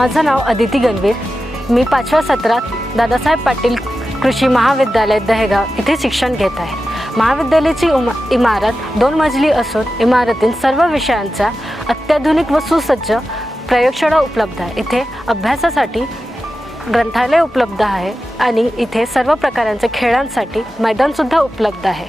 माझं नाव अदिती गणवीर। मी 5व्या सत्रात दादासाहेब पाटील कृषी महाविद्यालय दहेगाव इथे शिक्षण घेत आहे। महाविद्यालयाची इमारत 2 मजली असून इमारतीत सर्व विषयांचा अत्याधुनिक व सुसज्ज प्रयोगशाळा उपलब्ध आहे। इथे अभ्यासासाठी ग्रंथालय उपलब्ध आहे आणि इथे सर्व प्रकारचे खेळांसाठी मैदान सुद्धा उपलब्ध आहे।